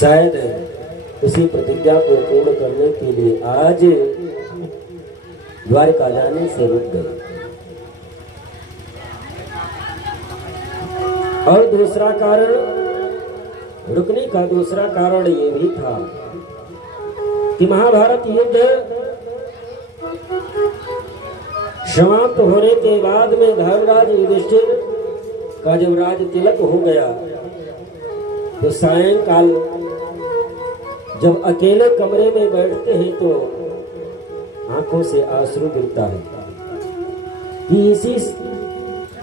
शायद उसी प्रतिज्ञा को पूर्ण करने के लिए आज द्वारका जाने से रुक गए। और दूसरा कारण, रुकने का दूसरा कारण ये भी था कि महाभारत युद्ध समाप्त होने के बाद में धर्मराज युधिष्ठिर का जब राज तिलक हो गया तो सायंकाल जब अकेले कमरे में बैठते हैं तो आंखों से आंसू गिरता है कि इसी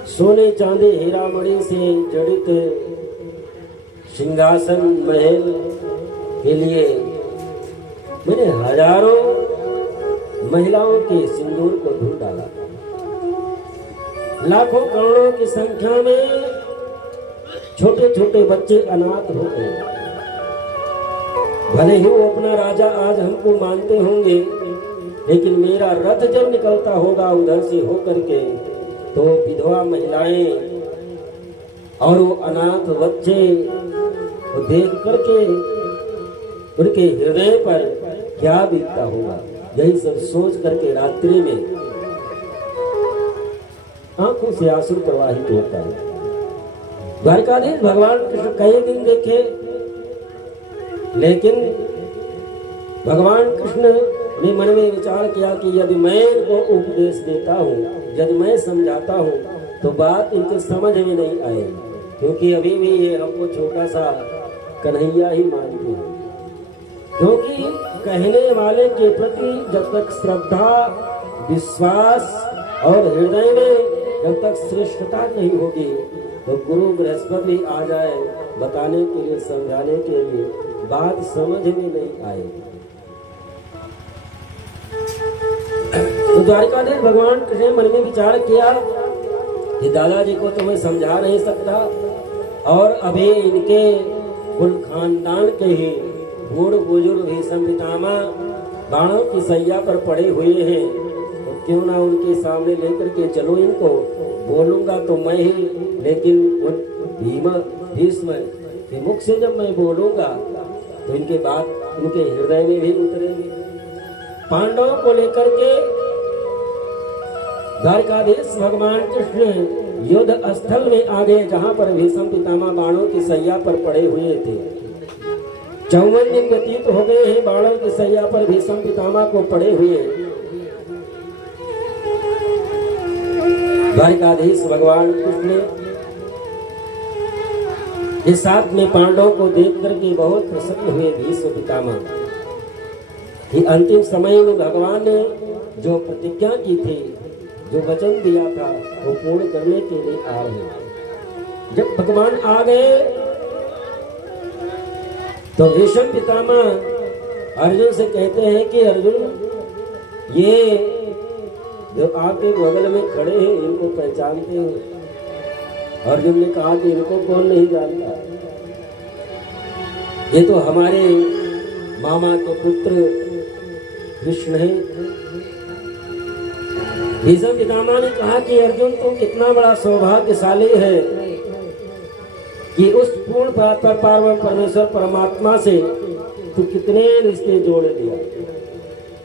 सोने चांदी हीरा मणि से जड़ित सिंहासन महल के लिए मैंने हजारों महिलाओं के सिंदूर को धुल डाला। लाखों करोड़ों की संख्या में छोटे छोटे बच्चे अनाथ हो गए। भले ही वो अपना राजा आज हमको मानते होंगे, लेकिन मेरा रथ जब निकलता होगा उधर से होकर के तो विधवा महिलाएं और वो अनाथ बच्चे देख करके उनके हृदय पर क्या बीतता होगा, यही सब सोच करके रात्रि में आंखों से आंसू प्रवाहित होता है। द्वारकाधीश भगवान कृष्ण कई दिन देखे, लेकिन भगवान कृष्ण ने मन में विचार किया कि यदि मैं इनको उपदेश देता हूँ, यदि मैं समझाता हूँ तो बात इनके समझ में नहीं आएगी, क्योंकि अभी भी ये हमको छोटा सा कन्हैया ही मानते हैं। क्योंकि कहने वाले के प्रति जब तक श्रद्धा, विश्वास और हृदय में जब तक श्रेष्ठता नहीं होगी तो गुरु बृहस्पति आ जाए बताने के लिए, समझाने के लिए, बात समझ में नहीं आएगी। तो द्वारकाधीश भगवान कृष्ण ने मन में विचार किया कि दादाजी को तो मैं समझा नहीं सकता, और अभी इनके कुल खानदान के ही बूढ़ बुजुर्ग भीष्म पितामह बाणों की सैया पर पड़े हुए हैं, तो क्यों ना उनके सामने लेकर के चलो इनको। बोलूंगा तो मैं ही, लेकिन भीष्म के मुख से जब मैं बोलूंगा तो इनके बात उनके हृदय में भी उतरेंगे। पांडवों को लेकर के द्वारकाधीश भगवान कृष्ण युद्ध स्थल में आ गए, जहां पर भीष्म पितामह बाणों की सैया पर पड़े हुए थे। 54 दिन व्यतीत हो गए हैं बाणों की सैया पर भीष्म पितामह को पड़े हुए। द्वारकाधीश भगवान कृष्ण इस साथ में पांडवों को देख करके बहुत प्रसन्न हुए भीष्म पितामह कि अंतिम समय में भगवान ने जो प्रतिज्ञा की थी, जो वचन दिया था, वो पूर्ण करने के लिए आ रहे हैं। जब भगवान आ गए तो भीष्म पितामह अर्जुन से कहते हैं कि अर्जुन, ये जो आपके बगल में खड़े हैं इनको पहचानते हो? अर्जुन ने कहा कि इनको कौन नहीं जानता, ये तो हमारे मामा के पुत्र कृष्ण है। भीष्म पितामह ने कहा कि अर्जुन तुम कितना बड़ा सौभाग्यशाली है कि उस पूर्ण पावन परमेश्वर परमात्मा से तू कितने रिश्ते जोड़ लिया।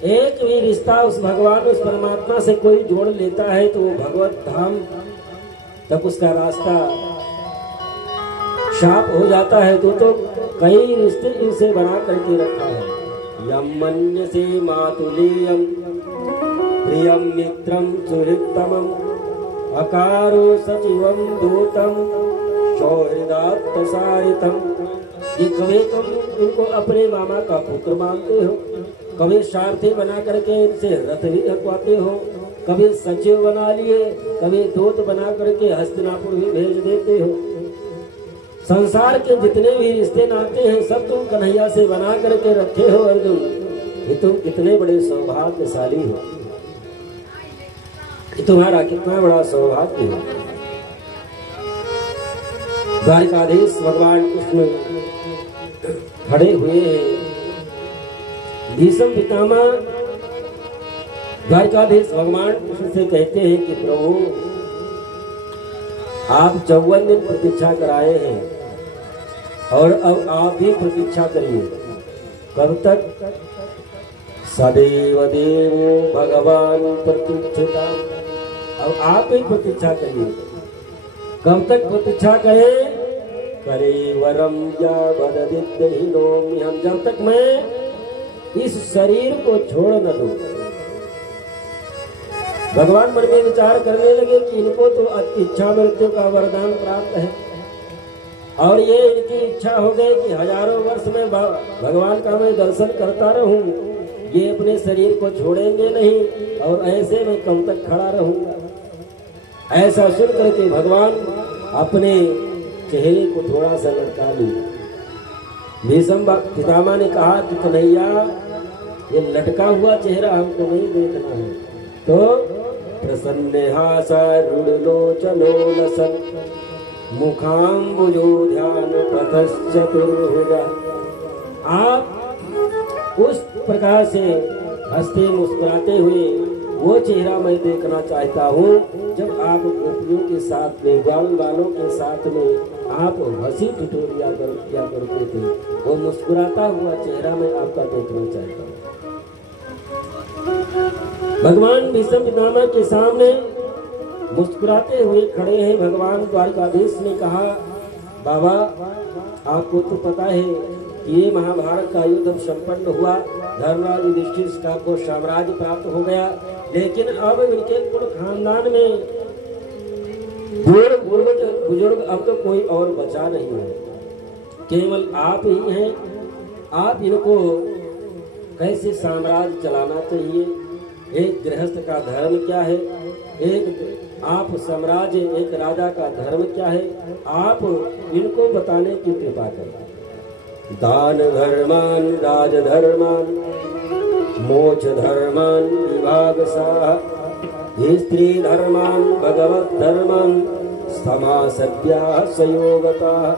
एक भी रिश्ता उस भगवान, उस परमात्मा से कोई जोड़ लेता है तो वो भगवत धाम तक उसका रास्ता साफ हो जाता है। तो कई रिश्ते इनसे बना करके रखा है। यम मन्यसे मातुलेयम प्रियम मित्रम सुहृत्तमम अकारो सचिवम दूतम सौहृदात्मसारितम। ये कभी तुम उनको अपने मामा का पुत्र मानते हो, कभी सारथी बना करके इनसे रथ भी रखवाते हो, कभी सचिव बना लिए, कभी दूत बना करके हस्तिनापुर भी भेज देते हो। संसार के जितने भी रिश्ते नाते हैं सब तुम कन्हैया से बना करके रखे हो। अर्जुन, ये तुम कितने बड़े सौभाग्यशाली हो, ये तुम्हारा कितना बड़ा सौभाग्य है। द्वारकाधीश भगवान कृष्ण खड़े हुए हैं। भीष्म पितामह द्वारकाधीश भगवान कृष्ण से कहते हैं कि प्रभु, आप 54 दिन प्रतीक्षा कराए हैं, और अब आप भी प्रतीक्षा करिए। कब तक? सदैव देवो भगवान प्रतीक्षिता। अब आप ही प्रतीक्षा करिए। कब तक प्रतीक्षा करें? करे वरम या बददिद्यहीनोमि हम, जब तक मैं इस शरीर को छोड़ न दूं। भगवान मन में विचार करने लगे कि इनको तो इच्छा मृत्यु का वरदान प्राप्त है और ये इनकी इच्छा हो गई कि हजारों वर्ष में भगवान का मैं दर्शन करता रहूं, ये अपने शरीर को छोड़ेंगे नहीं और ऐसे मैं कब तक खड़ा रहूंगा। ऐसा सुन करके भगवान अपने चेहरे को थोड़ा सा लटका लिया। भीष्म पितामह ने कहा कि कन्हैया, ये लटका हुआ चेहरा हमको नहीं देखना है। तो प्रसन्नहासरुणलोचनो लसन मुखाम्बुजो ध्यान पथश्चतुर्भुजा। आप उस प्रकार से हंसते मुस्कुराते हुए वो चेहरा मैं देखना चाहता हूँ जब आप गोपियों के साथ में, ग्वाल वालों के साथ में आप हंसी ठिठोलियां किया करते थे। वो मुस्कुराता हुआ चेहरा मैं आपका देखना चाहता हूँ। भगवान भीष्म पितामह के सामने मुस्कुराते हुए खड़े हैं। भगवान द्वारकाधीश ने कहा, बाबा आपको तो पता है कि ये महाभारत का युद्ध संपन्न हुआ, धर्मराज युधिष्ठिर को साम्राज्य प्राप्त हो गया, लेकिन अब इनके कुल खानदान में बुजुर्ग अब तो कोई और बचा नहीं है, केवल आप ही हैं। आप इनको कैसे साम्राज्य चलाना चाहिए? एक गृहस्थ का धर्म क्या है? एक आप साम्राज्य, एक राजा का धर्म क्या है? आप इनको बताने की कृपा करें। दान धर्मान राजधर्मान मोक्ष धर्मान विभागसाः स्त्री धर्मान भगवत धर्मान समासद्याः संयोगताः।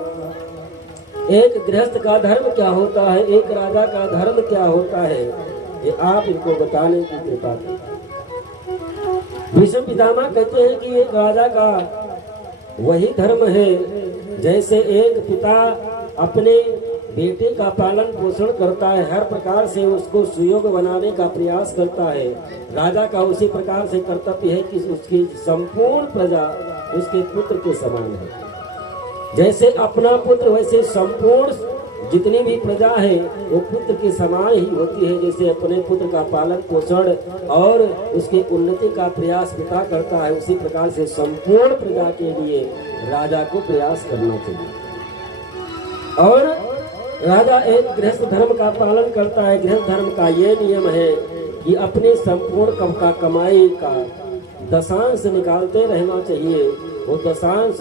एक गृहस्थ का धर्म क्या होता है, एक राजा का धर्म क्या होता है, ये आप इनको बताने की कृपा करें। भीष्म पितामह कहते हैं कि एक राजा का वही धर्म है जैसे एक पिता अपने बेटे का पालन पोषण करता है, हर प्रकार से उसको सुयोग बनाने का प्रयास करता है। राजा का उसी प्रकार से कर्तव्य है कि उसकी संपूर्ण प्रजा उसके पुत्र के समान है। जैसे अपना पुत्र वैसे संपूर्ण जितनी भी प्रजा है वो पुत्र के समान ही होती है। जैसे अपने पुत्र का पालन पोषण और उसकी उन्नति का प्रयास पिता करता है, उसी प्रकार से संपूर्ण प्रजा के लिए राजा को प्रयास करना चाहिए। और राजा एक गृहस्थ धर्म का पालन करता है। गृहस्थ धर्म का ये नियम है कि अपने संपूर्ण का कमाई का दशांश निकालते रहना चाहिए। वो दशांश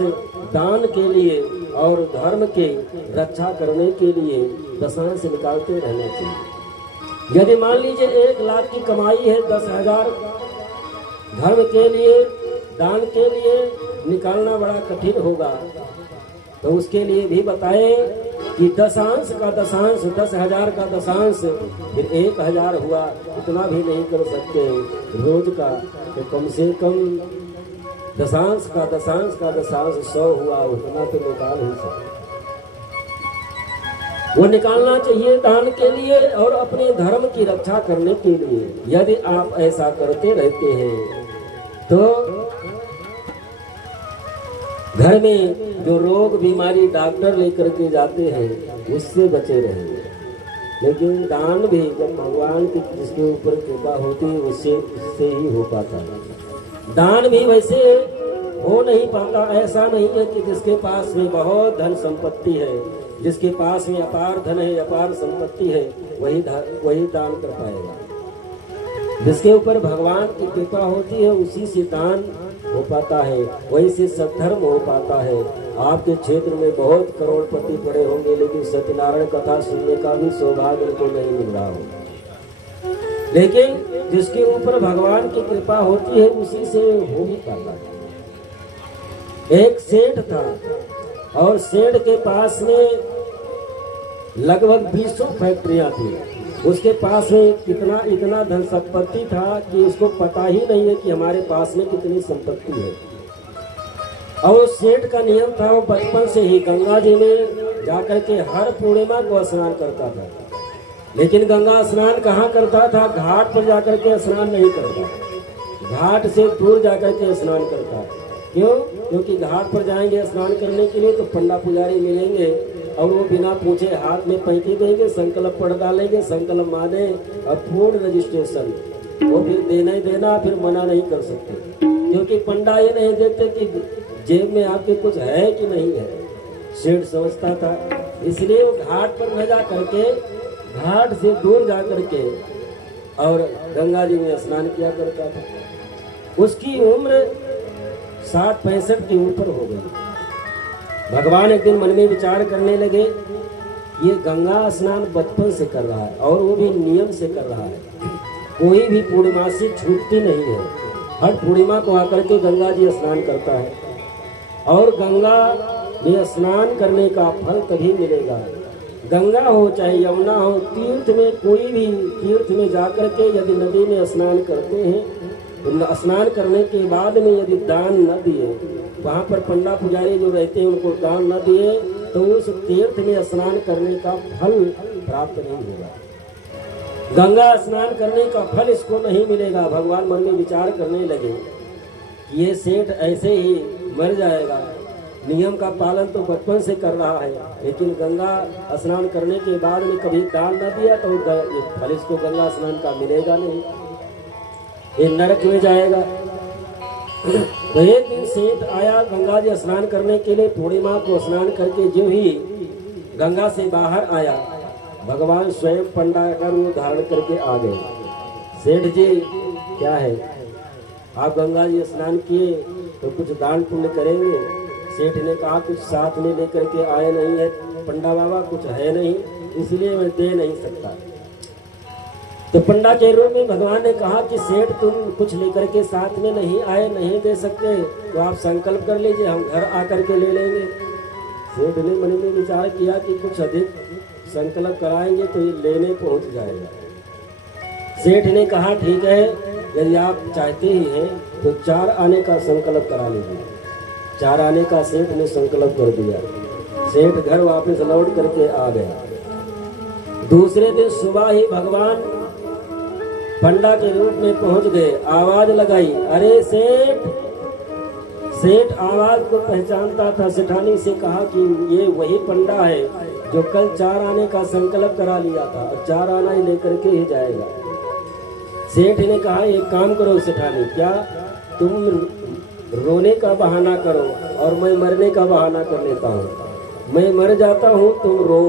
दान के लिए और धर्म के रक्षा करने के लिए दशांश निकालते रहना चाहिए। यदि मान लीजिए 1 लाख की कमाई है, 10,000 धर्म के लिए, दान के लिए निकालना बड़ा कठिन होगा, तो उसके लिए भी बताएं कि दशांश का दशांश, 10,000 का दशांश फिर 1,000 हुआ, इतना भी नहीं कर सकते रोज का, तो कम से कम दशांश का दशांश का दशांश 100 हुआ, उतना तो निकाल ही सकते। वो निकालना चाहिए दान के लिए और अपने धर्म की रक्षा करने के लिए। यदि आप ऐसा करते रहते हैं तो घर में जो रोग बीमारी डॉक्टर लेकर के जाते हैं उससे बचे रहेंगे। लेकिन दान भी जब भगवान की जिसके ऊपर कृपा होती है उससे ही हो पाता है। दान भी वैसे हो नहीं पाता। ऐसा नहीं है कि जिसके पास में बहुत धन संपत्ति है, जिसके पास में अपार धन है, अपार संपत्ति है, वही दान कर पाएगा। जिसके ऊपर भगवान की कृपा होती है उसी से दान हो पाता है, वही से सद्धर्म हो पाता है। आपके क्षेत्र में बहुत करोड़पति पड़े होंगे, लेकिन सत्यनारायण कथा सुनने का भी सौभाग्य उनको नहीं मिल रहा होगा। लेकिन जिसके ऊपर भगवान की कृपा होती है उसी से हो भी पाता है। एक सेठ था और सेठ के पास में लगभग 20 फैक्ट्रियां थी। उसके पास में इतना धन संपत्ति था कि उसको पता ही नहीं है कि हमारे पास में कितनी संपत्ति है। और उस सेठ का नियम था, वो बचपन से ही गंगा जी में जाकर के हर पूर्णिमा को स्नान करता था। लेकिन गंगा स्नान कहाँ करता था? घाट पर जाकर के स्नान नहीं करता, घाट से दूर जाकर के स्नान करता। क्यों? क्योंकि घाट पर जाएंगे स्नान करने के लिए तो पंडा पुजारी मिलेंगे और वो बिना पूछे हाथ में पैंती देंगे, संकल्प पढ़ डालेंगे, संकल्प माने और पूर्ण रजिस्ट्रेशन, वो फिर देना ही देना, फिर मना नहीं कर सकते। क्योंकि पंडा ये नहीं देखते कि जेब में आपके कुछ है कि नहीं है, सेठ समझता था। इसलिए वो घाट पर न जा करके, घाट से दूर जा करके और गंगा जी में स्नान किया करता था। उसकी उम्र 60-65 के ऊपर हो गई। भगवान एक दिन मन में विचार करने लगे, ये गंगा स्नान बचपन से कर रहा है और वो भी नियम से कर रहा है, कोई भी पूर्णिमासी छूटती नहीं है, हर पूर्णिमा को आकर के गंगा जी स्नान करता है। और गंगा में स्नान करने का फल तभी मिलेगा, गंगा हो चाहे यमुना हो, तीर्थ में कोई भी तीर्थ में जाकर के यदि नदी में स्नान करते हैं तो स्नान करने के बाद में यदि दान न दिए, वहाँ पर पंडा पुजारी जो रहते हैं उनको दान न दिए तो उस तीर्थ में स्नान करने का फल प्राप्त नहीं होगा, गंगा स्नान करने का फल इसको नहीं मिलेगा। भगवान मन में विचार करने लगे कि ये सेठ ऐसे ही मर जाएगा, नियम का पालन तो बचपन से कर रहा है, लेकिन गंगा स्नान करने के बाद में कभी दान न दिया तो फल इसको गंगा स्नान का मिलेगा नहीं, ये नरक में जाएगा। तो एक दिन सेठ आया गंगा जी स्नान करने के लिए, पूर्णिमा को स्नान करके जो ही गंगा से बाहर आया, भगवान स्वयं पंडा का रूप धारण करके आ गए। सेठ जी क्या है, आप गंगा जी स्नान किए तो कुछ दान पुण्य करेंगे? सेठ ने कहा कुछ साथ में लेकर के आए नहीं है पंडा बाबा, कुछ है नहीं, इसलिए मैं दे नहीं सकता। तो पंडा के रूप में भगवान ने कहा कि सेठ तुम कुछ लेकर के साथ में नहीं आए, नहीं दे सकते, तो आप संकल्प कर लीजिए, हम घर आकर के ले लेंगे। सेठ ने मन में विचार किया कि कुछ अधिक संकल्प कराएंगे तो ये लेने पहुंच जाएगा। सेठ ने कहा ठीक है, यदि आप चाहते ही हैं तो 4 आने का संकल्प करा लीजिए। 4 आने का सेठ ने संकल्प कर दिया। सेठ घर वापस लौट करके आ गया। दूसरे दिन सुबह ही भगवान पंडा के रूप में पहुंच गए, आवाज लगाई, अरे सेठ। सेठ आवाज को पहचानता था, सेठानी से कहा कि ये वही पंडा है जो कल 4 आने का संकल्प करा लिया था और 4 आना ही लेकर के ही जाएगा। सेठ ने कहा एक काम करो सेठानी, क्या तुम रोने का बहाना करो और मैं मरने का बहाना कर लेता हूँ, मैं मर जाता हूँ, तुम रो,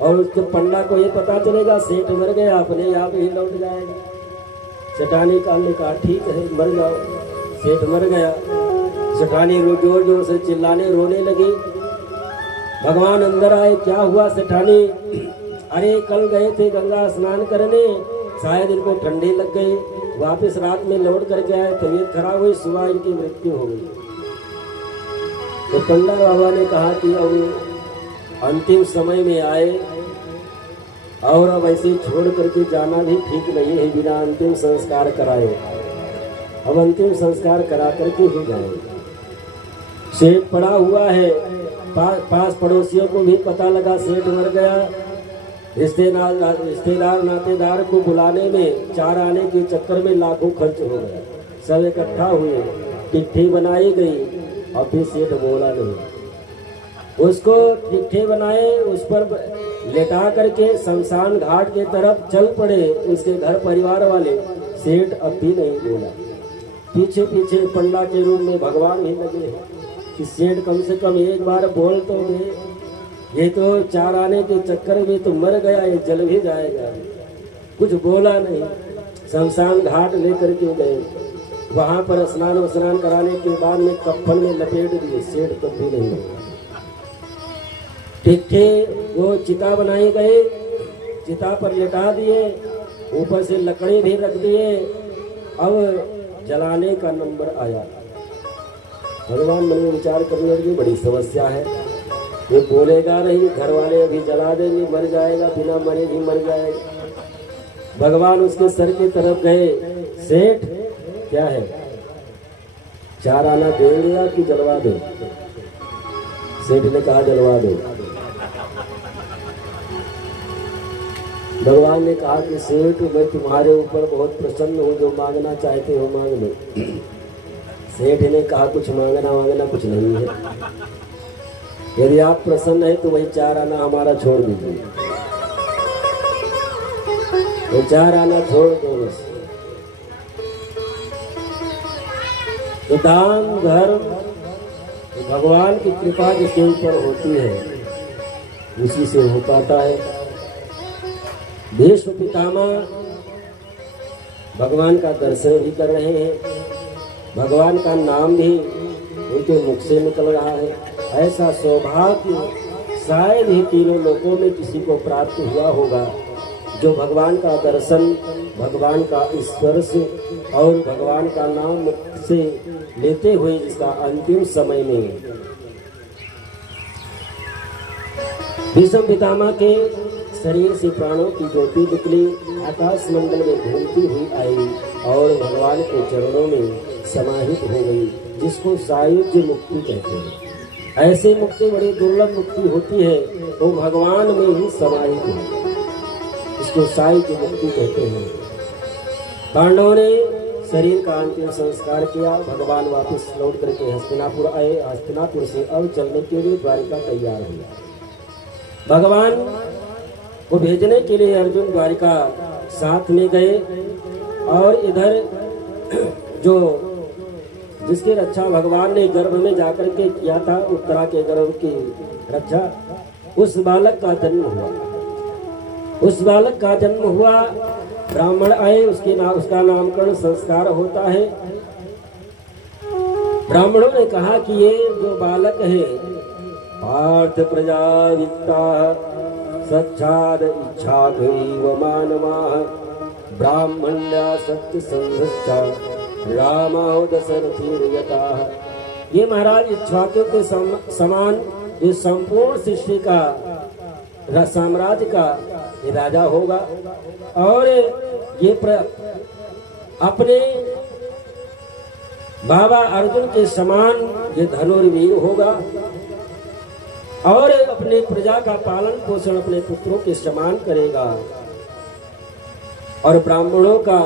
और उसके पंडा को ये पता चलेगा सेठ मर गया, अपने आप ही लौट जाएगा। सेठानी काल ने कहा ठीक है मर जाओ। सेठ मर गया। सेठानी जोर जोर से चिल्लाने रोने लगी। भगवान अंदर आए, क्या हुआ सेठानी? अरे कल गए थे गंगा स्नान करने, शायद इनको ठंडी लग गई, वापस रात में लौट करके आए, तबीयत खराब हुई, सुबह इनकी मृत्यु हो गई। तो पंडा बाबा ने कहा कि अब अंतिम समय में आए और अब ऐसे छोड़ करके जाना भी ठीक नहीं है, बिना अंतिम संस्कार कराए, अब अंतिम संस्कार करा करके ही जाएंगे। सेठ पड़ा हुआ है, पास पड़ोसियों को भी पता लगा सेठ मर गया। रिश्तेदार नातेदार को बुलाने में 4 आने के चक्कर में लाखों खर्च हो गया। सब इकट्ठा हुए, चिट्ठी बनाई गई और फिर सेठ बोला नहीं। उसको चिट्ठी बनाए, उस पर लेटा करके शमशान घाट के तरफ चल पड़े उसके घर परिवार वाले। सेठ अब भी नहीं बोला। पीछे पीछे पंडा के रूप में भगवान ही लगे कि सेठ कम से कम एक बार बोल तो दे, ये तो 4 आने के चक्कर में तो मर गया, ये जल भी जाएगा। कुछ बोला नहीं। शमशान घाट लेकर के गए, वहां पर स्नान कराने के बाद में कफन में लपेट दिए। सेठ तब भी नहीं। ठीक थे वो चिता बनाए गए, चिता पर लिटा दिए, ऊपर से लकड़ी भी रख दिए। अब जलाने का नंबर आया। भगवान मन में विचार करने लगे बड़ी समस्या है, ये बोलेगा नहीं, घर वाले अभी जला देंगे, मर जाएगा, बिना मरे भी मर जाएगा। भगवान उसके सर की तरफ गए, सेठ क्या है? 4 आना देगा कि जलवा दो? सेठ ने कहा जलवा दो। भगवान ने कहा कि सेठ मैं तुम्हारे ऊपर बहुत प्रसन्न हूँ, जो मांगना चाहते हो मांग लो। सेठ ने कहा कुछ मांगना कुछ नहीं है, यदि आप प्रसन्न है तो वही 4 आना हमारा छोड़ दीजिए, वो 4 आना छोड़ दो बस। तो दान धर्म भगवान की कृपा जिसके ऊपर होती है उसी से हो पाता है। भीष्म पितामह भगवान का दर्शन भी कर रहे हैं, भगवान का नाम भी उनके मुख से निकल रहा है। ऐसा सौभाग्य शायद ही तीनों लोकों में किसी को प्राप्त हुआ होगा, जो भगवान का दर्शन, भगवान का स्पर्श और भगवान का नाम मुख से लेते हुए जिसका अंतिम समय में भीष्म पितामह के शरीर से प्राणों की ज्योति निकली, आकाश मंडल में घूमती हुई आई और भगवान के चरणों में समाहित हो गई, जिसको सायुज्य मुक्ति कहते हैं। ऐसे मुक्ति बड़ी दुर्लभ मुक्ति होती है, तो भगवान में ही समाहित है, इसको सायुज्य मुक्ति कहते हैं। पांडवों ने शरीर का अंतिम संस्कार किया, भगवान वापस लौट करके हस्तिनापुर आए। हस्तिनापुर से अब चलने के लिए द्वारिका तैयार हुआ। भगवान को भेजने के लिए अर्जुन द्वारिका साथ में गए और इधर जो जिसकी रक्षा भगवान ने गर्भ में जाकर के किया था, उत्तरा के गर्भ की रक्षा, उस बालक का जन्म हुआ। उस बालक का जन्म हुआ, ब्राह्मण आए, उसका नामकरण संस्कार होता है। ब्राह्मणों ने कहा कि ये जो बालक है पार्थ प्रजा वित्ता सच्छाद इच्छा मानवा ब्राह्मण्या सत्य संघर्षा रामाओ दशरथीर्यता। ये महाराज इच्छाकियों के समान ये संपूर्ण सृष्टि का साम्राज्य का ये राजा होगा और ये अपने बाबा अर्जुन के समान ये धनुर्वीर होगा और अपने प्रजा का पालन पोषण अपने पुत्रों के समान करेगा और ब्राह्मणों का,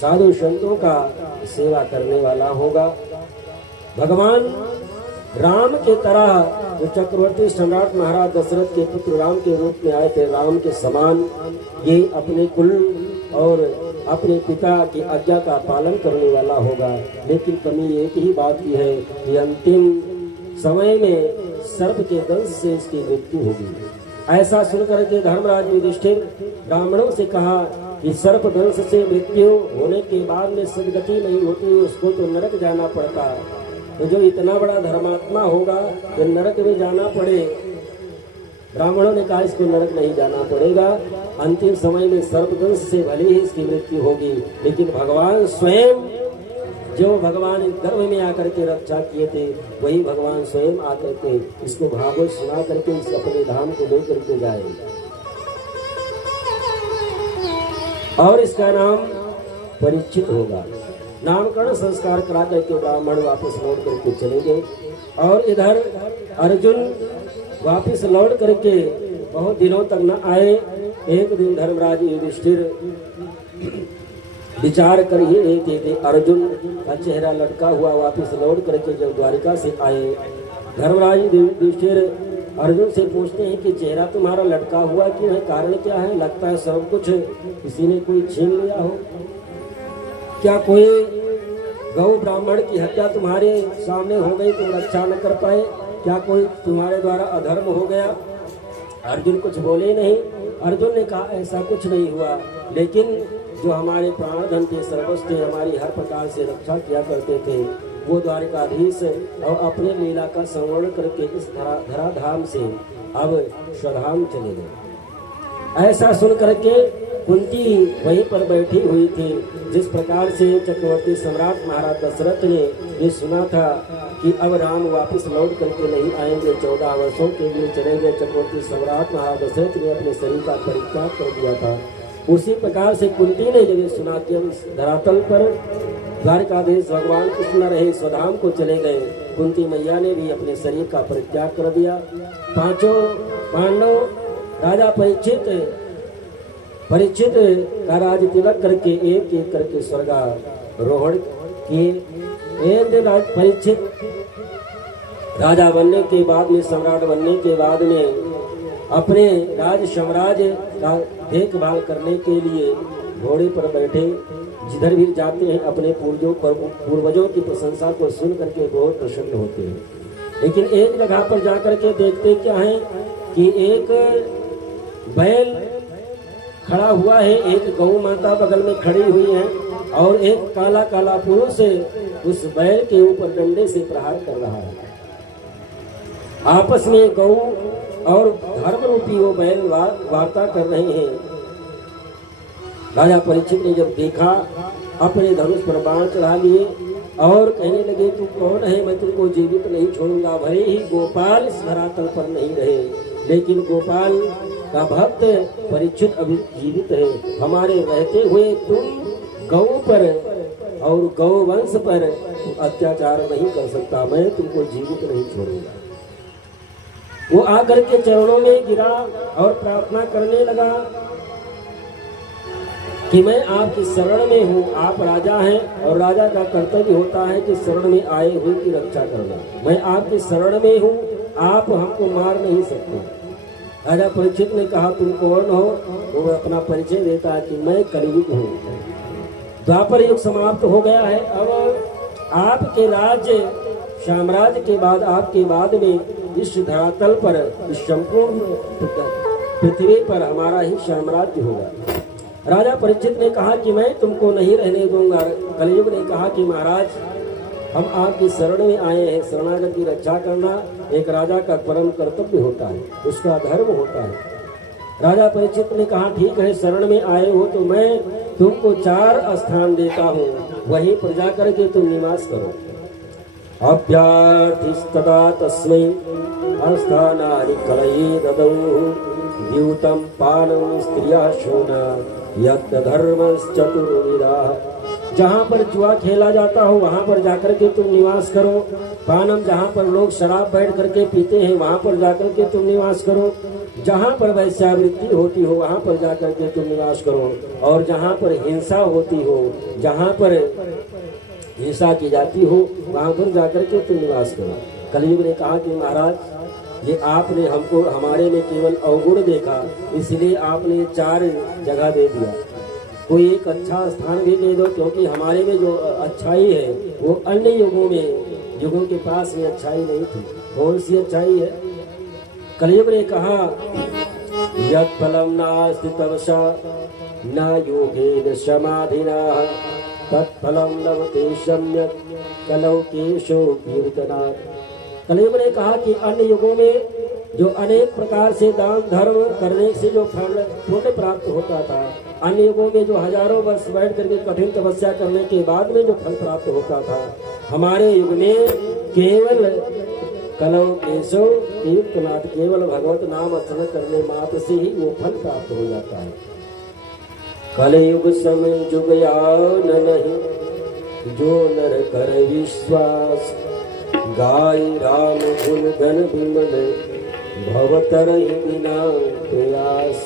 साधु संतों का सेवा करने वाला होगा। भगवान राम के तरह जो चक्रवर्ती सम्राट महाराज दशरथ के पुत्र राम के रूप में आए थे, राम के समान ये अपने कुल और अपने पिता की आज्ञा का पालन करने वाला होगा। लेकिन कमी एक ही बात की है कि अंतिम समय में सर्प के दंश से इसकी मृत्यु होगी। ऐसा सुनकर के धर्मराज युधिष्ठिर ब्राह्मणों से कहा कि सर्प दंश से मृत्यु होने के बाद में सदगति नहीं होती, उसको तो नरक जाना पड़ता। तो जो इतना बड़ा धर्मात्मा होगा तो नरक में जाना पड़े। ब्राह्मणों ने कहा इसको नरक नहीं जाना पड़ेगा, अंतिम समय में सर्पदंश से भले ही इसकी मृत्यु होगी, लेकिन भगवान स्वयं जो भगवान गर्भ में आकर के रक्षा किए थे वही भगवान स्वयं आकर के इसको भागवत सुना करके इस अपने धाम को लेकर के जाए और इसका नाम परीक्षित होगा। नामकरण संस्कार करा करके ब्राह्मण वापस लौट करके चले गए और इधर अर्जुन वापस लौट करके बहुत दिनों तक न आए। एक दिन धर्मराज युधिष्ठिर विचार कर ही रहे थे, अर्जुन का चेहरा लटका हुआ वापस लौट करके जब द्वारिका से आए, धर्मराज युधिष्ठिर अर्जुन से पूछते हैं कि चेहरा तुम्हारा लटका हुआ क्यों है, कारण क्या है? लगता है सब कुछ किसी ने कोई छीन लिया हो, क्या कोई गौ ब्राह्मण की हत्या तुम्हारे सामने हो गई, तुम रक्षा न कर पाए, क्या कोई तुम्हारे द्वारा अधर्म हो गया? अर्जुन कुछ बोले नहीं। अर्जुन ने कहा ऐसा कुछ नहीं हुआ, लेकिन जो हमारे प्राणधन के सर्वस्व थे, हमारी हर प्रकार से रक्षा किया करते थे, वो द्वारिकाधीश और अपने लीला का संवरण करके इस धराधाम से अब स्वधाम चले गए। ऐसा सुन करके कुंती वहीं पर बैठी हुई थी। जिस प्रकार से चक्रवर्ती सम्राट महाराज दशरथ ने ये सुना था कि अब राम वापस लौट करके नहीं आएंगे, 14 वर्षों के लिए चले गए, चक्रवर्ती सम्राट महाराज दशरथ ने अपने शरीर का परित्याग कर दिया था, उसी प्रकार से कुंती ने जब सुना कि हम धरातल पर द्वारकाधीश भगवान कृष्ण रहे स्वधाम को चले गए। कुंती मैया ने भी अपने शरीर का परित्याग कर दिया। पांचों पांडव राजा परीक्षित का राज तिलक करके एक एक करके स्वर्गारोहण किए। एक दिन परीक्षित राजा बनने के बाद में, सम्राट बनने के बाद में अपने राज साम्राज्य का देखभाल करने के लिए घोड़े पर बैठे जिधर भी जाते हैं अपने पूर्वजों की प्रशंसा को सुन करके बहुत प्रसन्न होते हैं। लेकिन एक जगह पर जाकर के देखते क्या है कि एक बैल खड़ा हुआ है, एक गौ माता बगल में खड़ी हुई है और एक काला काला पुरुष उस बैल के ऊपर डंडे से प्रहार कर रहा है। आपस में गौ और धर्म रूपी वो बैल वार्ता कर रहे हैं। राजा परीक्षित ने जब देखा, अपने धनुष पर बाण चढ़ा लिए और कहने लगे, तू कौन है? मैं तुमको जीवित नहीं छोड़ूंगा। भले ही गोपाल इस धरातल पर नहीं रहे, लेकिन गोपाल का भक्त परीक्षित अभी जीवित है। हमारे रहते हुए तुम गौ पर और गौ वंश पर अत्याचार नहीं कर सकता। मैं तुमको जीवित नहीं छोड़ूंगा। वो आकर के चरणों में गिरा और प्रार्थना करने लगा कि मैं आपकी शरण में हूँ। आप राजा हैं और राजा का कर्तव्य होता है कि शरण में आए हुए की रक्षा करना। मैं आपकी शरण में हूँ, आप हमको मार नहीं सकते। राजा परीक्षित ने कहा, तुम कौन हो? वो अपना परिचय देता है कि मैं कलयुग हूँ। द्वापर युग समाप्त हो गया है। अब आपके राज्य साम्राज्य के बाद, आपके बाद में इस धरातल पर, इस संपूर्ण पृथ्वी पर हमारा ही साम्राज्य होगा। राजा परीक्षित ने कहा कि मैं तुमको नहीं रहने दूंगा। कलयुग ने कहा कि महाराज, हम आपकी शरण में आए हैं। शरणागत की रक्षा करना एक राजा का परम कर्तव्य होता है, उसका धर्म होता है। राजा परीक्षित ने कहा, ठीक है, शरण में आए हो तो मैं तुमको 4 स्थान देता हूँ, वहीं पर जाकर के तुम निवास करो। अभ्यार्थिस्तदा तस्मै अस्थानानि कलये ददौ द्यूतं पानं स्त्रियः शूना यत् धर्मश्चतुर्विधः। जहाँ पर जुआ खेला जाता हो वहाँ पर जाकर के तुम निवास करो। पानम, जहाँ पर लोग शराब बैठ करके पीते हैं वहाँ पर जाकर के तुम निवास करो। जहाँ पर वैश्यावृत्ति होती हो वहाँ पर जाकर के तुम निवास करो। और जहाँ पर हिंसा होती हो, जहाँ पर हिंसा की जाती हो वहाँ पर जाकर के तुम निवास करो। कलयुग ने कहा कि महाराज, ये आपने हमको, हमारे में केवल अवगुण देखा, इसलिए आपने 4 जगह दे दिया। कोई एक अच्छा स्थान भी दे दो, क्योंकि हमारे में जो अच्छाई है वो अन्य युगों के पास में अच्छाई नहीं थी। कौन सी अच्छाई है? कलयुग ने कहा, यत् फलं नास्ति तपसा न योगेन समाधिना तत्फलं लभते सम्यक् कलौकेशो कीर्तनात्। कलयुग ने कहा कि अन्य युगों में जो अनेक प्रकार से दान धर्म करने से जो फल पुण्य प्राप्त होता था, अन्य युगों में जो हजारों वर्ष बैठ करके कठिन तपस्या करने के बाद में जो फल प्राप्त होता था, हमारे युग में केवल कलौकेशो कीर्तनात्, केवल भगवत नाम स्मरण करने मात्र से ही वो फल प्राप्त हो जाता है। कलयुग समय जुग यान नहीं, जो नर कर विश्वास गाय राम गुण गण विमल भवतर बिना प्रयास।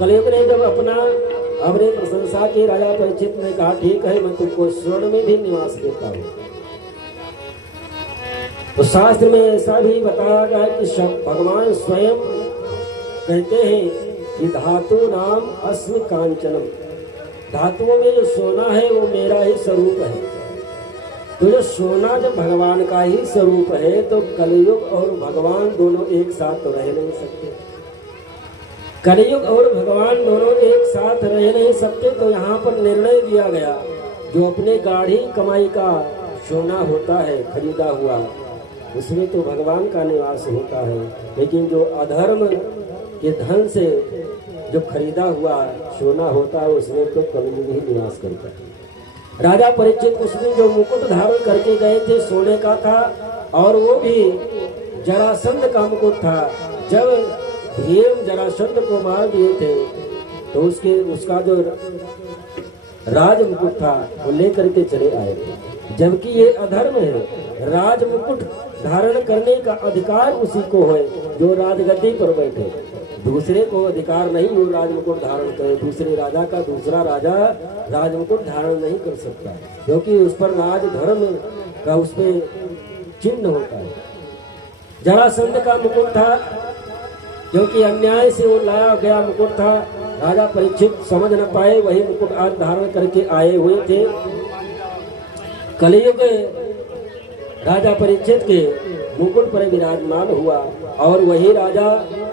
कलयुग ने जब अपने प्रशंसा के राजा परीक्षित ने कहा, ठीक है, मैं तुमको स्वर्ण में भी निवास देता हूँ। तो शास्त्र में ऐसा भी बताया गया कि भगवान स्वयं कहते हैं कि धातु नाम अस्मि कांचनम, धातुओं में जो सोना है वो मेरा ही स्वरूप है। तो जो सोना जब भगवान का ही स्वरूप है तो कलयुग और भगवान दोनों एक साथ तो रह नहीं सकते। कलयुग और भगवान दोनों एक साथ रह नहीं सकते। तो यहाँ पर निर्णय दिया गया, जो अपने गाढ़ी कमाई का सोना होता है खरीदा हुआ, उसमें तो भगवान का निवास होता है, लेकिन जो अधर्म के धन से जो खरीदा हुआ सोना होता है उसमें तो कलयुग ही निवास करता है। राजा परीक्षित उस दिन जो मुकुट धारण करके गए थे सोने का था, और वो भी जरासंध का मुकुट था। जब भीम जरासंध को मार दिए थे तो उसका जो राज मुकुट था वो लेकर के चले आए, जबकि ये अधर्म है। राज मुकुट धारण करने का अधिकार उसी को है जो राजगद्दी पर बैठे, दूसरे को अधिकार नहीं वो राज मुकुट धारण करे। दूसरे राजा का दूसरा राजा राज मुकुट धारण नहीं कर सकता, क्योंकि उस पर राज धर्म का उस पर चिन्ह होता है। जरासंध का मुकुट था, क्योंकि अन्याय से वो लाया गया मुकुट था, राजा परीक्षित समझ न पाए, वही मुकुट आज धारण करके आए हुए थे। कलयुग राजा परीक्षित के मुकुट पर विराजमान हुआ, और वही राजा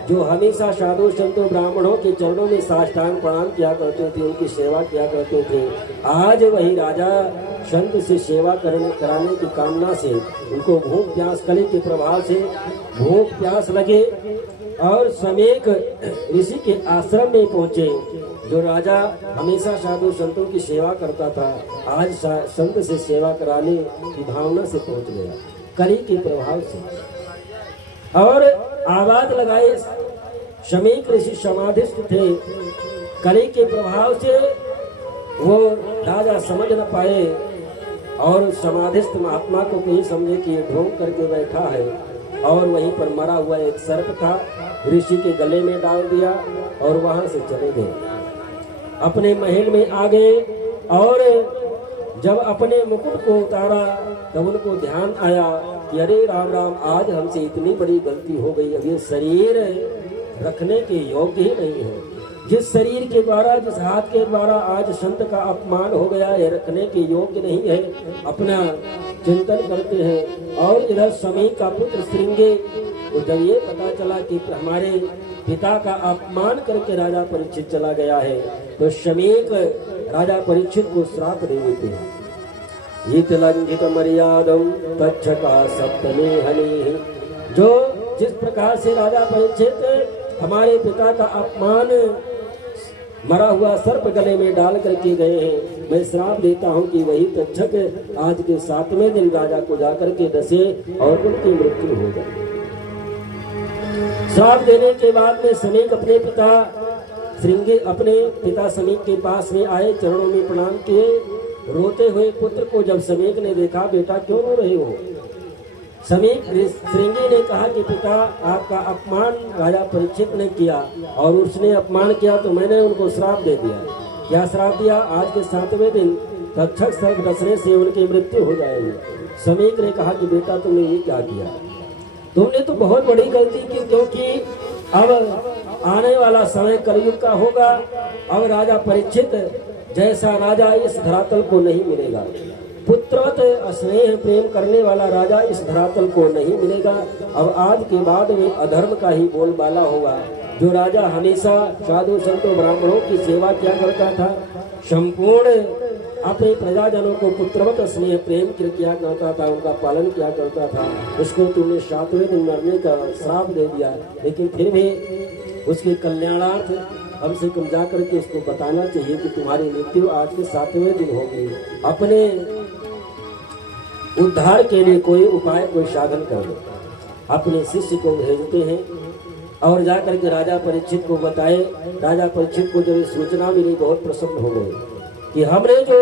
जो हमेशा साधु संतों ब्राह्मणों के चरणों में साष्टांग प्रणाम किया करते थे, उनकी सेवा किया करते थे, आज वही राजा संत से सेवा कराने की कामना से उनको भूख प्यास, कली के प्रभाव से भूख प्यास लगे और समेक ऋषि के आश्रम में पहुंचे। जो राजा हमेशा साधु संतों की सेवा करता था, आज संत से सेवा कराने की भावना से पहुंच गया कली के प्रभाव से, और आवाज लगाए। समेक ऋषि समाधिस्थ थे, कली के प्रभाव से वो राजा समझ न पाए, और समाधिस्थ महात्मा को कहीं समझे कि ये ढोंग करके बैठा है, और वहीं पर मरा हुआ एक सर्प था, ऋषि के गले में डाल दिया और वहां से चले गए। अपने महल में आ गए, और जब अपने मुकुट को उतारा तब उनको ध्यान आया कि अरे राम राम, आज हमसे इतनी बड़ी गलती हो गई, अब ये शरीर रखने के योग्य ही नहीं है। जिस शरीर के द्वारा, जिस हाथ के द्वारा आज संत का अपमान हो गया है, रखने के योग्य नहीं है। अपना चिंतन करते हैं। और इधर समीक का पुत्र श्रृंगे को जब ये पता चला कि हमारे पिता का अपमान करके राजा परीक्षित चला गया है, तो समीक राजा परीक्षित को श्राप दे देते हैं। हितलंघित मर्यादम तच्छका सप्तमे हनि। जो जिस प्रकार से राजा परीक्षित हमारे पिता का अपमान मरा हुआ सर्प गले में डाल करके गए हैं, मैं श्राप देता हूं कि वही तक्षक आज के 7वें दिन राजा को जाकर के डसे और उनकी मृत्यु हो जाए। श्राप देने के बाद में समीक अपने पिता श्रृंगे अपने पिता समीक के पास में आए, चरणों में प्रणाम किए। रोते हुए पुत्र को जब समीक ने देखा, बेटा क्यों रो रहे हो? समीक श्रृंगी ने कहा कि पिता, आपका अपमान राजा परीक्षित ने किया, और उसने अपमान किया तो मैंने उनको श्राप दे दिया। क्या श्राप दिया? आज के 7वें दिन तक्षक सर्प डसने से उनकी मृत्यु हो जाएगी। समीक ने कहा कि बेटा तुमने ये क्या किया? तुमने तो बहुत बड़ी गलती की, क्योंकि अब आने वाला समय कलयुग का होगा। अब राजा परीक्षित जैसा राजा इस धरातल को नहीं मिलेगा। पुत्रवत स्नेह प्रेम करने वाला राजा इस धरातल को नहीं मिलेगा। अब आज के बाद में अधर्म का ही बोलबाला होगा। जो राजा हमेशा साधु संतों ब्राह्मणों की सेवा किया करता था, संपूर्ण अपने प्रजाजनों को पुत्रवत स्नेह प्रेम किया करता था, उनका पालन किया करता था, उसको तुमने 7वें दिन मरने का श्राप दे दिया। लेकिन फिर भी उसके कल्याणार्थ कम से कम जाकर के उसको बताना चाहिए कि तुम्हारी मृत्यु आज के 7वें दिन होगी। अपने उद्धार के लिए कोई उपाय, कोई साधन कर दो। अपने शिष्य को भेजते हैं और जाकर के राजा परीक्षित को बताए। राजा परीक्षित को जब सूचना मिली, बहुत प्रसन्न हो गए कि हमने जो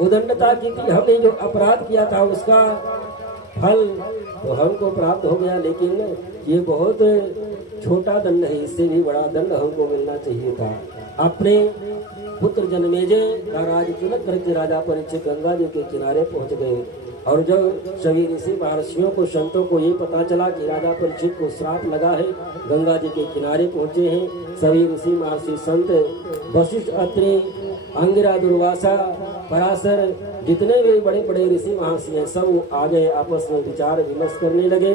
उदंडता की थी, हमने जो अपराध किया था, उसका फल तो हमको प्राप्त हो गया, लेकिन ये बहुत छोटा दंड है, इससे भी बड़ा दंड हमको मिलना चाहिए था। अपने पुत्र जन्मेजय का राज तिलक करके राजा परीक्षित गंगा जी के किनारे पहुंच गए। और जब सभी ऋषि महर्षियों को, संतों को ये पता चला कि राजा परीक्षित को श्राप लगा है, गंगा जी के किनारे पहुंचे हैं सभी ऋषि महर्षि संत, वशिष्ठ, अत्रि, अंगिरा, दुर्वासा, पराशर, जितने भी बड़े बड़े ऋषि महर्षि हैं, सब आ गए। आपस में विचार विमर्श करने लगे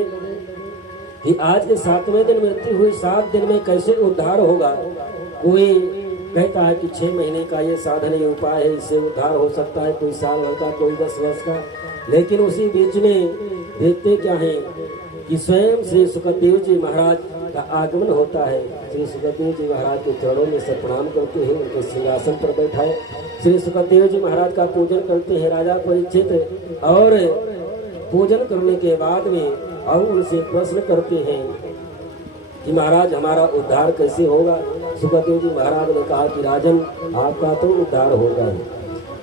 कि आज के 7वें दिन मृत्यु हुई, 7 दिन में कैसे उद्धार होगा। कोई कहता है कि 6 महीने का ये साधन, ये उपाय है, इससे उद्धार हो सकता है, कोई साल भर का, कोई 10 वर्ष का। लेकिन उसी बीच में देखते क्या है कि स्वयं श्री सुखदेव जी महाराज का आगमन होता है। श्री सुखदेव जी महाराज के चरणों में से प्रणाम करते हैं, उनके सिंहासन पर बैठाए। श्री सुखदेव जी महाराज का पूजन करते हैं राजा परीक्षित, और पूजन करने के बाद में और उनसे प्रश्न करते हैं कि महाराज हमारा उद्धार कैसे होगा। सुखदेव जी महाराज ने कहा कि राजन आपका तो उद्धार होगा ही।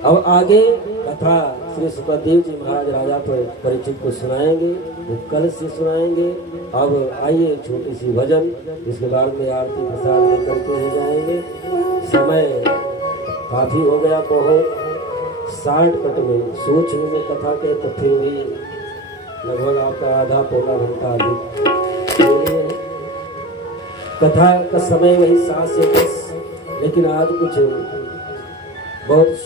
अब आगे कथा श्री सुखदेव जी महाराज राजा परीक्षित को सुनाएंगे, वो कल से सुनाएंगे। अब आइए छोटी सी भजन, इसके बाद में आरती प्रसाद लेकर के हो जाएंगे। समय काफी हो गया, बहुत 60 कट में सोच में कथा के, तो फिर भी लगभग आपका आधा पौना घंटा अधिक कथा का समय वही 7 से 10, लेकिन आज कुछ बहुत